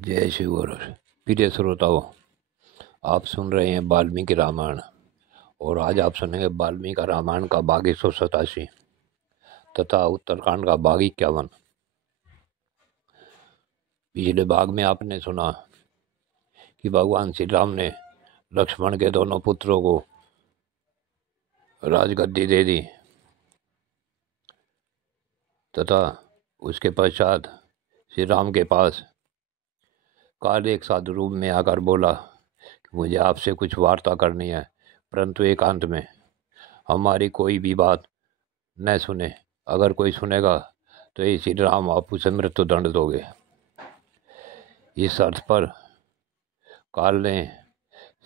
जय शिव और प्रिय श्रोताओं, आप सुन रहे हैं वाल्मीकि रामायण। और आज आप सुनेंगे वाल्मीकि का रामायण का भाग 187 तथा उत्तरकांड का भाग 51। पिछले भाग में आपने सुना कि भगवान श्री राम ने लक्ष्मण के दोनों पुत्रों को राजगद्दी दे दी तथा उसके पश्चात श्री राम के पास काल एक साधु रूप में आकर बोला कि मुझे आपसे कुछ वार्ता करनी है, परंतु एकांत में। हमारी कोई भी बात न सुने। अगर कोई सुनेगा तो ये श्री राम आप उसे मृत्यु दंड दोगे। इस अर्थ पर काल ने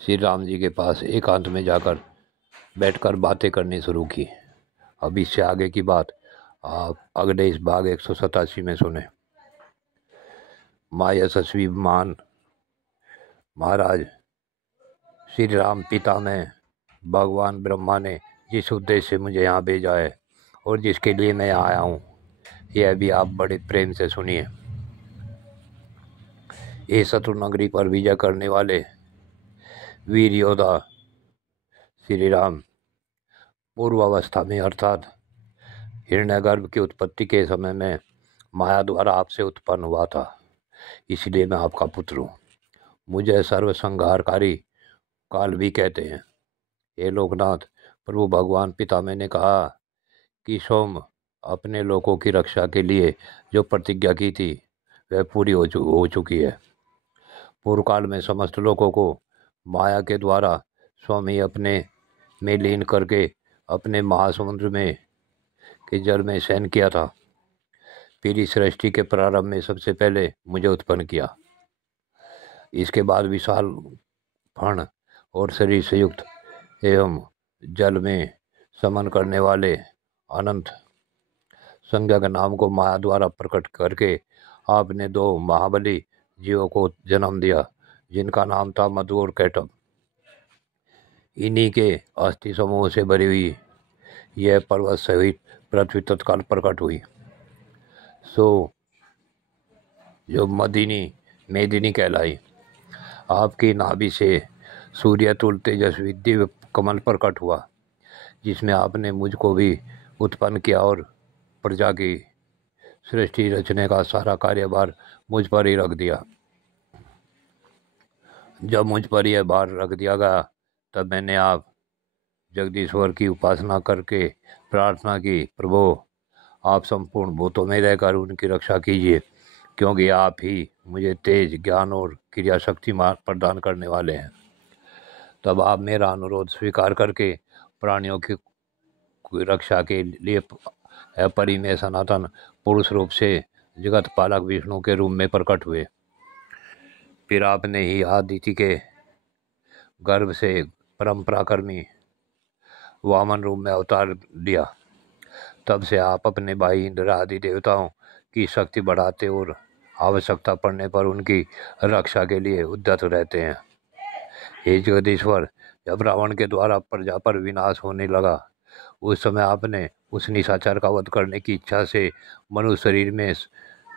श्री राम जी के पास एकांत में जाकर बैठकर बातें करनी शुरू की। अब इससे आगे की बात आप अगले इस भाग 187 में सुने। माँ यशस्वी मान महाराज, श्री राम पिता में भगवान ब्रह्मा ने जिस उद्देश्य से मुझे यहाँ भेजा है और जिसके लिए मैं यहाँ आया हूँ, यह भी आप बड़े प्रेम से सुनिए। ये शत्रु नगरी पर विजय करने वाले वीर योद्धा श्री राम पूर्वावस्था में अर्थात हिरण्यगर्भ की उत्पत्ति के समय में माया द्वारा आपसे उत्पन्न हुआ था, इसलिए मैं आपका पुत्र हूँ। मुझे सर्वसंहारकारी काल भी कहते हैं। हे लोकनाथ, प्रभु भगवान पितामह ने कहा कि सोम अपने लोगों की रक्षा के लिए जो प्रतिज्ञा की थी वह पूरी हो चुकी है। पूर्व काल में समस्त लोगों को माया के द्वारा स्वामी अपने में लीन करके अपने महासमुद्र में के जल में शयन किया था। फिर इस सृष्टि के प्रारंभ में सबसे पहले मुझे उत्पन्न किया। इसके बाद विशाल फण और शरीर से युक्त एवं जल में समन करने वाले अनंत संज्ञक नाम को माया द्वारा प्रकट करके आपने दो महाबली जीवों को जन्म दिया, जिनका नाम था मधु और कैटभ। इन्हीं के अस्थि समूह से भरी हुई यह पर्वत सहित पृथ्वी तत्काल प्रकट हुई। सो जो मेदिनी कहलाई। आपकी नाभि से सूर्य तुल तेजस्वी दिव्य कमल प्रकट हुआ, जिसमें आपने मुझको भी उत्पन्न किया और प्रजा की सृष्टि रचने का सारा कार्यभार मुझ पर ही रख दिया। जब मुझ पर यह भार रख दिया गया, तब मैंने आप जगदीश्वर की उपासना करके प्रार्थना की, प्रभु आप संपूर्ण भूतों में रहकर उनकी रक्षा कीजिए, क्योंकि आप ही मुझे तेज, ज्ञान और क्रिया शक्ति प्रदान करने वाले हैं। तब आप मेरा अनुरोध स्वीकार करके प्राणियों की रक्षा के लिए अपरिमेय सनातन पुरुष रूप से जगत पालक विष्णु के रूप में प्रकट हुए। फिर आपने ही आदिति के गर्भ से परंपराकर्मी वामन रूप में अवतार लिया। तब से आप अपने भाई इंद्र आदि देवताओं की शक्ति बढ़ाते और आवश्यकता पड़ने पर उनकी रक्षा के लिए उद्यत रहते हैं। हे जगदीश्वर, जब रावण के द्वारा प्रजा पर विनाश होने लगा, उस समय आपने उस निशाचर का वध करने की इच्छा से मनुष्य शरीर में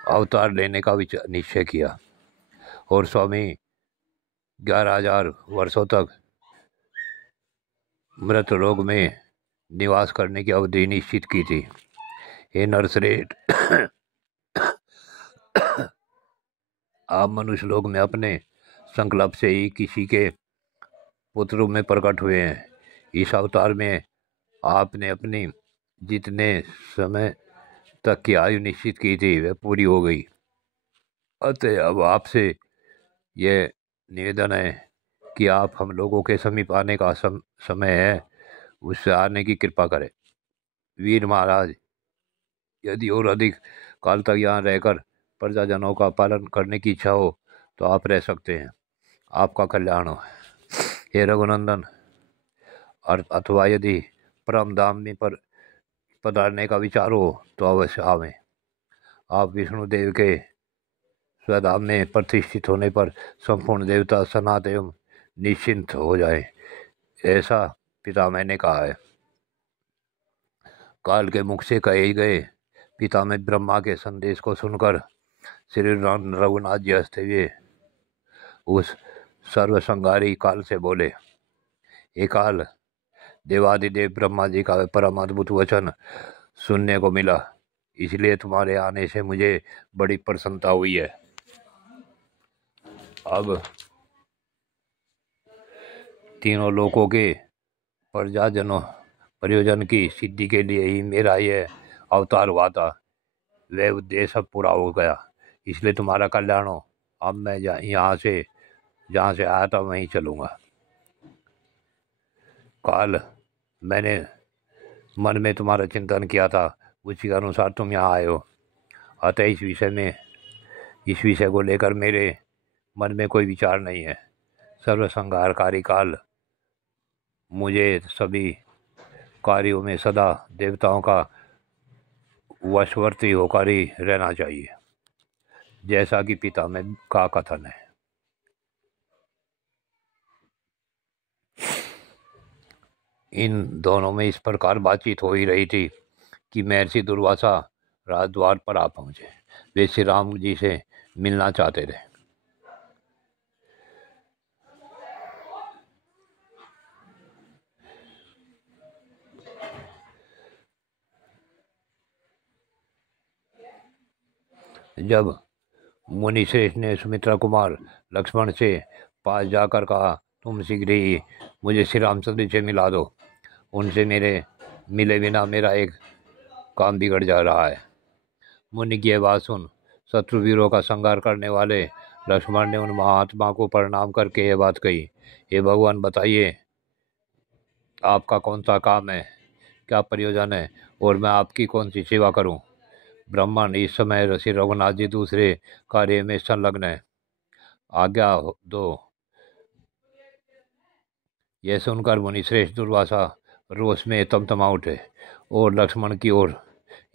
अवतार लेने का निश्चय किया और स्वामी 11,000 वर्षों तक मृत लोक में निवास करने की अवधि निश्चित की थी। हे नरश्रेष्ठ, आप मनुष्य लोक में अपने संकल्प से ही किसी के पुत्र रूप में प्रकट हुए हैं। इस अवतार में आपने अपनी जितने समय तक की आयु निश्चित की थी वह पूरी हो गई। अतः अब आपसे यह निवेदन है कि आप हम लोगों के समीप आने का समय है, उससे आने की कृपा करें। वीर महाराज, यदि और अधिक काल तक यहाँ रहकर प्रजाजनों का पालन करने की इच्छा हो तो आप रह सकते हैं। आपका कल्याण हो। हे रघुनंदन, अथवा यदि परम धाम में पर पधारने का विचार हो तो अवश्य आवें। आप विष्णुदेव के स्वधाम में प्रतिष्ठित होने पर संपूर्ण देवता सनात एवं निश्चिंत हो जाए, ऐसा पितामह ने कहा है। काल के मुख से कहे गए पितामह ब्रह्मा के संदेश को सुनकर श्री रघुनाथ जी हंसते हुए उस सर्वसंहारी काल से बोले, हे काल, देवादिदेव ब्रह्मा जी का परम अद्भुत वचन सुनने को मिला, इसलिए तुम्हारे आने से मुझे बड़ी प्रसन्नता हुई है। अब तीनों लोकों के प्रयोजन की सिद्धि के लिए ही मेरा यह अवतार हुआ था। वह उद्देश्य अब पूरा हो गया, इसलिए तुम्हारा कल्याण हो। अब मैं जहाँ से आया था वहीं चलूँगा। काल, मैंने मन में तुम्हारा चिंतन किया था, उसी के अनुसार तुम यहाँ आए हो। अतः इस विषय को लेकर मेरे मन में कोई विचार नहीं है। सर्वसंहारकारी काल मुझे सभी कार्यों में सदा देवताओं का वशवर्ती होकर ही रहना चाहिए, जैसा कि पिता में का कथन है। इन दोनों में इस प्रकार बातचीत हो ही रही थी कि महर्षि दुर्वासा राजद्वार पर आ पहुंचे। वे श्री राम जी से मिलना चाहते थे। जब मुनिश्रेष्ठ ने सुमित्रा कुमार लक्ष्मण से पास जाकर कहा, तुम शीघ्र ही मुझे श्री रामचंद्र जी से मिला दो, उनसे मेरे मिले बिना मेरा एक काम बिगड़ जा रहा है। मुनि की यह बात सुन शत्रुवीरों का संहार करने वाले लक्ष्मण ने उन महात्मा को प्रणाम करके यह बात कही, हे भगवान, बताइए आपका कौन सा काम है, क्या प्रयोजन है, और मैं आपकी कौन सी सेवा करूं। ब्राह्मण, इस समय ऋषि रघुनाथ जी दूसरे कार्य में संलग्न है, आज्ञा दो। यह सुनकर मुनिश्रेष्ठ दुर्वासा रोष में तमतमा उठे और लक्ष्मण की ओर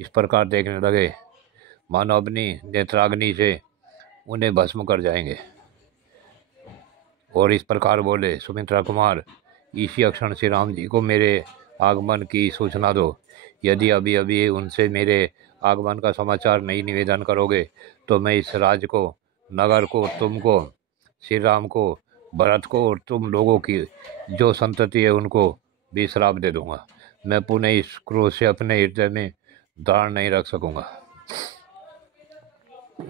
इस प्रकार देखने लगे मानो अपनी नेत्राग्नि से उन्हें भस्म कर जाएंगे, और इस प्रकार बोले, सुमित्रा कुमार, इसी क्षण श्री राम जी को मेरे आगमन की सूचना दो। यदि अभी अभी उनसे मेरे आगमन का समाचार नहीं निवेदन करोगे तो मैं इस राज्य को, नगर को, तुमको, श्री राम को, भरत को और तुम लोगों की जो संतति है उनको भी श्राप दे दूंगा। मैं पुनः इस क्रोध से अपने हृदय में धारण नहीं रख सकूंगा।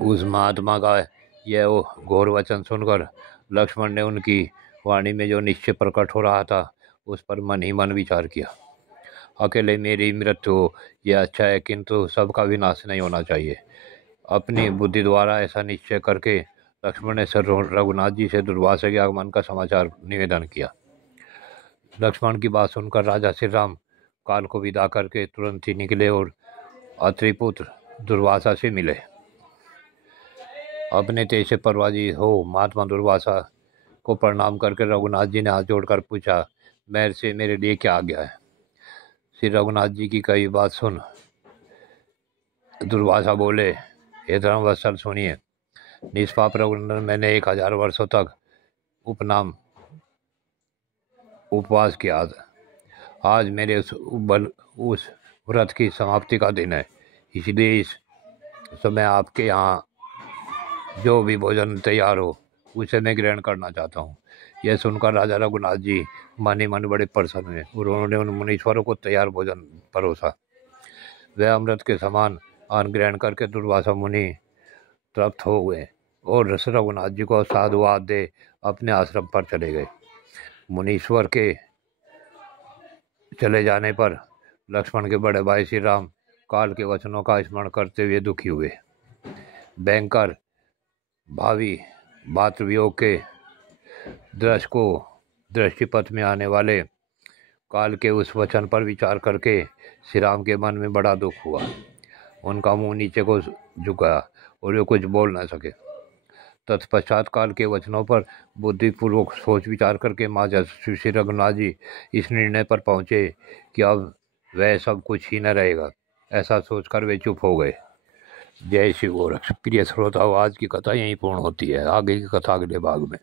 उस महात्मा का यह घोर वचन सुनकर लक्ष्मण ने उनकी वाणी में जो निश्चय प्रकट हो रहा था उस पर मन ही मन विचार किया। अकेले मेरी मृत्यु हो यह अच्छा है, किंतु सबका विनाश नहीं होना चाहिए। अपनी बुद्धि द्वारा ऐसा निश्चय करके लक्ष्मण ने रघुनाथ जी से दुर्वासा के आगमन का समाचार निवेदन किया। लक्ष्मण की बात सुनकर राजा श्री राम काल को विदा करके तुरंत ही निकले और अत्रिपुत्र दुर्वासा से मिले। अपने तेज से परवाजी हो महात्मा दुर्वासा को प्रणाम करके रघुनाथ जी ने हाथ जोड़कर पूछा, मेरे से मेरे लिए क्या आज्ञा है। श्री रघुनाथ जी की कही बात सुन दुर्वासा बोले, हे धर्मवत्सल, सुनिए। निष्पाप रघुनंदन, मैंने 1000 वर्षों तक उपवास किया। आज मेरे उस व्रत की समाप्ति का दिन है, इसलिए इस समय आपके यहाँ जो भी भोजन तैयार हो उसे मैं ग्रहण करना चाहता हूँ। यह सुनकर राजा रघुनाथ जी मन ही मन बड़े प्रसन्न हुए और उन्होंने उन मुनीश्वरों को तैयार भोजन परोसा। वह अमृत के समान अन्न ग्रहण करके दुर्वासा मुनि तृप्त हो गए और रघुनाथ जी को साधुवाद दे अपने आश्रम पर चले गए। मुनीश्वर के चले जाने पर लक्ष्मण के बड़े भाई श्री राम काल के वचनों का स्मरण करते हुए दुखी हुए। भयंकर भावी भातृवियोग के दृष्टिपथ में आने वाले काल के उस वचन पर विचार करके श्री राम के मन में बड़ा दुख हुआ। उनका मुंह नीचे को झुका और वे कुछ बोल न सके। तत्पश्चात काल के वचनों पर बुद्धिपूर्वक सोच विचार करके महाराज श्री रघुनाथ जी इस निर्णय पर पहुंचे कि अब वह सब कुछ ही न रहेगा। ऐसा सोचकर वे चुप हो गए। जय श्री गोरक्ष। प्रिय श्रोताओं, आज की कथा यहीं पूर्ण होती है। आगे की कथा अगले भाग में।